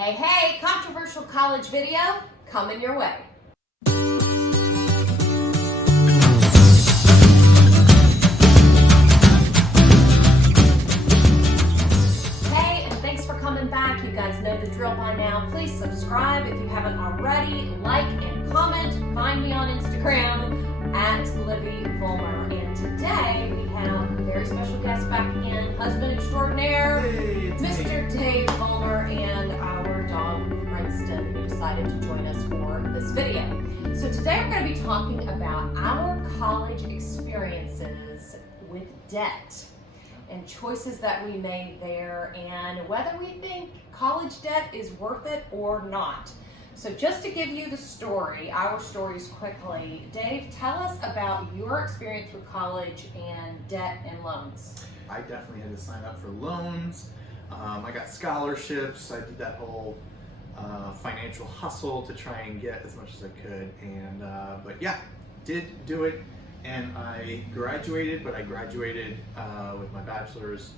Hey, hey, controversial college video coming your way. Hey, and thanks for coming back. You guys know the drill by now. Please subscribe if you haven't already. Like and comment. Find me on Instagram at Olivia. And today we have a very special guest back again, husband extraordinaire, Mr. Dave Vollmer, and our dog Princeton, who decided to join us for this video. So today we're going to be talking about our college experiences with debt and choices that we made there and whether we think college debt is worth it or not. So just to give you the story, our stories quickly, Dave, tell us about your experience with college and debt and loans. I definitely had to sign up for loans. I got scholarships. I did that whole financial hustle to try and get as much as I could. And but yeah, did do it. And I graduated, but I graduated with my bachelor's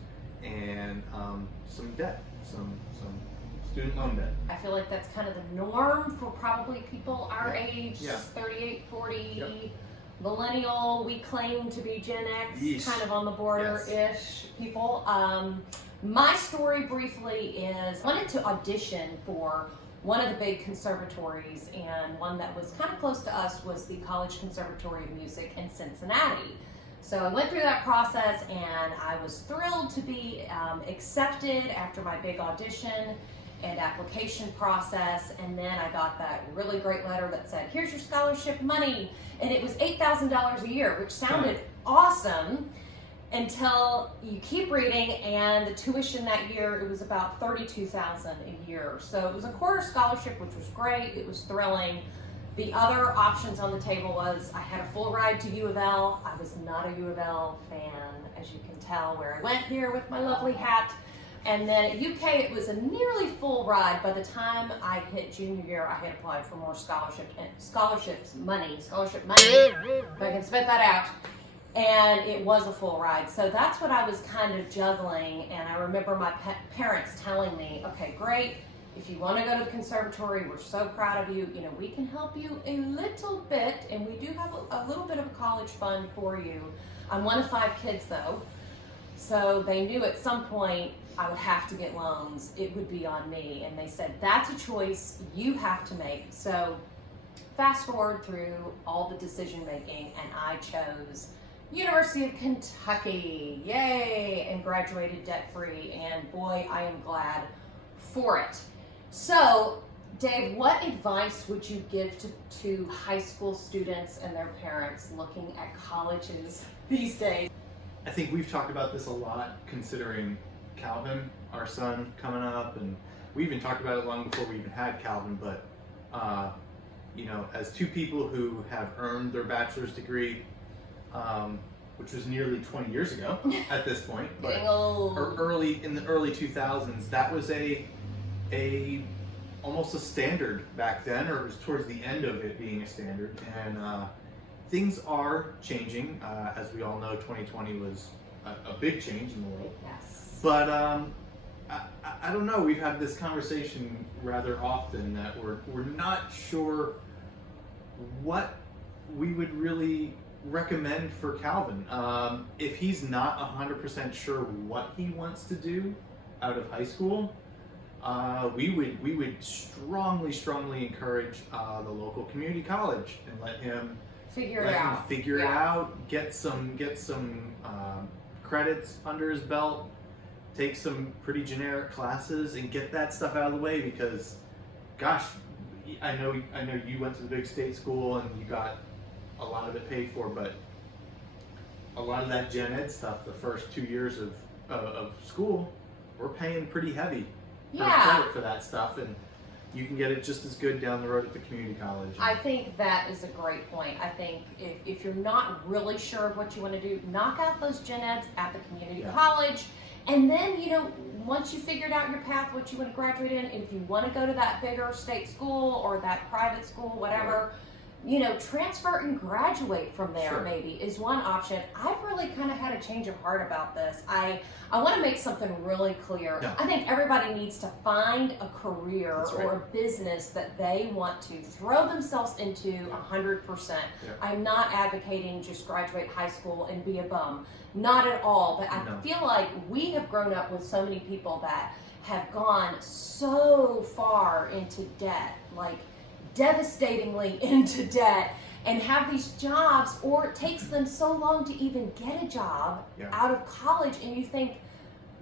and some debt, some student loan debt. I feel like that's kind of the norm for probably people our age, Yeah. 38, 40, Yep. millennial, we claim to be Gen X, Yeesh. kind of on the border-ish people. My story briefly is I wanted to audition for one of the big conservatories, and one that was kind of close to us was the College Conservatory of Music in Cincinnati. So I went through that process and I was thrilled to be accepted after my big audition and application process, and then I got that really great letter that said, here's your scholarship money, and it was $8,000 a year, which sounded awesome until you keep reading, and the tuition that year, it was about $32,000 a year. So it was a quarter scholarship, which was great, it was thrilling. The other options on the table was I had a full ride to U of L. I was not a U of L fan, as you can tell, where I went here with my lovely hat. And then at UK, it was a nearly full ride. By the time I hit junior year, I had applied for more scholarship money, if I can spit that out. And it was a full ride. So that's what I was kind of juggling. And I remember my parents telling me, okay, great. If you want to go to the conservatory, we're so proud of you. You know, we can help you a little bit. And we do have a little bit of a college fund for you. I'm one of 5 kids though. So they knew at some point I would have to get loans. It would be on me. And they said, that's a choice you have to make. So fast forward through all the decision making, and I chose University of Kentucky. Yay! And graduated debt free. And boy, I am glad for it. So Dave, what advice would you give to high school students and their parents looking at colleges these days? I think we've talked about this a lot, considering Calvin, our son, coming up, and we even talked about it long before we even had Calvin. But you know, as 2 people who have earned their bachelor's degree, which was nearly 20 years ago at this point, but early in the early 2000s, that was almost a standard back then, or it was towards the end of it being a standard. And things are changing. As we all know, 2020 was a big change in the world. Yes. But I don't know, we've had this conversation rather often that we're not sure what we would really recommend for Calvin. If he's not 100% sure what he wants to do out of high school, we would strongly encourage the local community college and let him figure it out, get some credits under his belt, take some pretty generic classes, and get that stuff out of the way. Because, gosh, I know you went to the big state school and you got a lot of it paid for, but a lot of that gen ed stuff, the first 2 years of school, we're paying pretty heavy for credit for that stuff, and you can get it just as good down the road at the community college. I think that is a great point. I think if you're not really sure of what you want to do, knock out those gen eds at the community college. And then, you know, once you figured out your path, what you want to graduate in, if you want to go to that bigger state school or that private school, whatever, transfer and graduate from there. Sure. Maybe is one option. I've really kind of had a change of heart about this. I want to make something really clear. Yeah. I think everybody needs to find a career That's right. or a business that they want to throw themselves into 100%. Yeah. I'm not advocating just graduate high school and be a bum. Not at all. But I No. feel like we have grown up with so many people that have gone so far into debt, like devastatingly into debt, and have these jobs, or it takes them so long to even get a job Yeah. out of college, and you think,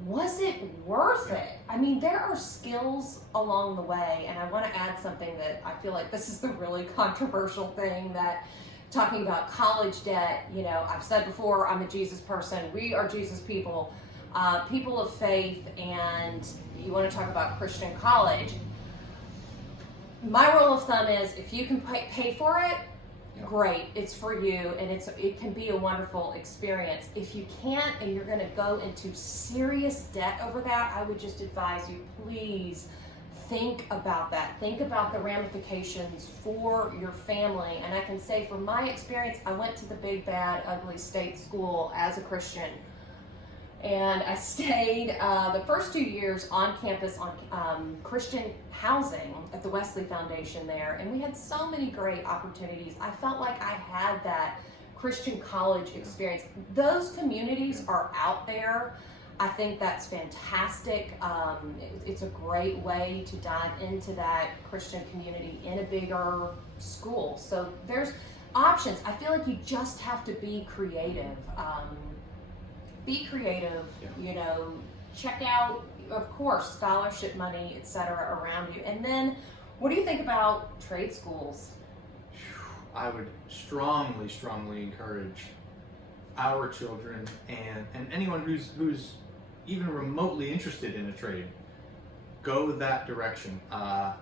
was it worth Yeah. it? I mean, there are skills along the way, and I want to add something that I feel like this is the really controversial thing, that talking about college debt, I've said before, I'm a Jesus person. We are Jesus people, people of faith, and you want to talk about Christian college. My rule of thumb is, if you can pay for it, Yeah. great, it's for you, and it can be a wonderful experience. If you can't and you're going to go into serious debt over that, I would just advise you, please think about that. Think about the ramifications for your family. And I can say from my experience, I went to the big, bad, ugly state school as a Christian. And I stayed the first 2 years on campus on Christian housing at the Wesley Foundation there. And we had so many great opportunities. I felt like I had that Christian college experience. Those communities are out there. I think that's fantastic. It's a great way to dive into that Christian community in a bigger school. So there's options. I feel like you just have to be creative. Be creative, check out, of course, scholarship money, etc. around you. And then, what do you think about trade schools? I would strongly encourage our children and anyone who's even remotely interested in a trade, go that direction.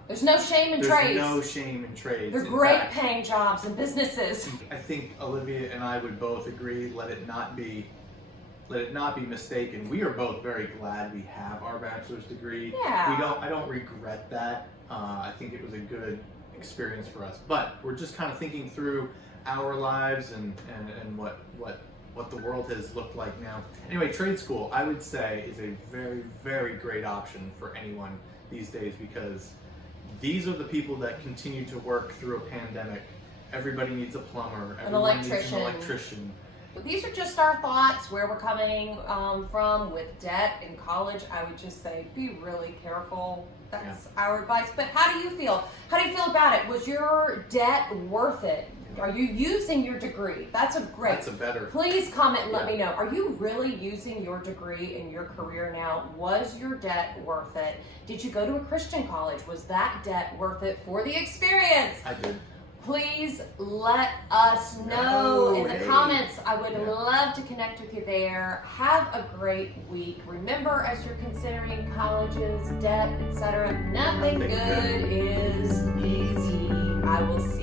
There's no shame in There's trades. no shame in trades. They're In great fact, paying jobs and businesses. I think Olivia and I would both agree, let it not be mistaken. We are both very glad we have our bachelor's degree. Yeah. I don't regret that. I think it was a good experience for us. But we're just kind of thinking through our lives and what the world has looked like now. Anyway, trade school, I would say, is a very, very great option for anyone these days, because these are the people that continue to work through a pandemic. Everybody needs a plumber. Everyone needs an electrician. These are just our thoughts, where we're coming from with debt in college. I would just say, be really careful. That's our advice. But how do you feel? How do you feel about it? Was your debt worth it? Are you using your degree? That's a better. Please comment and let me know. Are you really using your degree in your career now? Was your debt worth it? Did you go to a Christian college? Was that debt worth it for the experience? I did. Please let us know in the comments. I would love to connect with you there. Have a great week. Remember, as you're considering colleges, debt, etc., nothing good is easy. I will see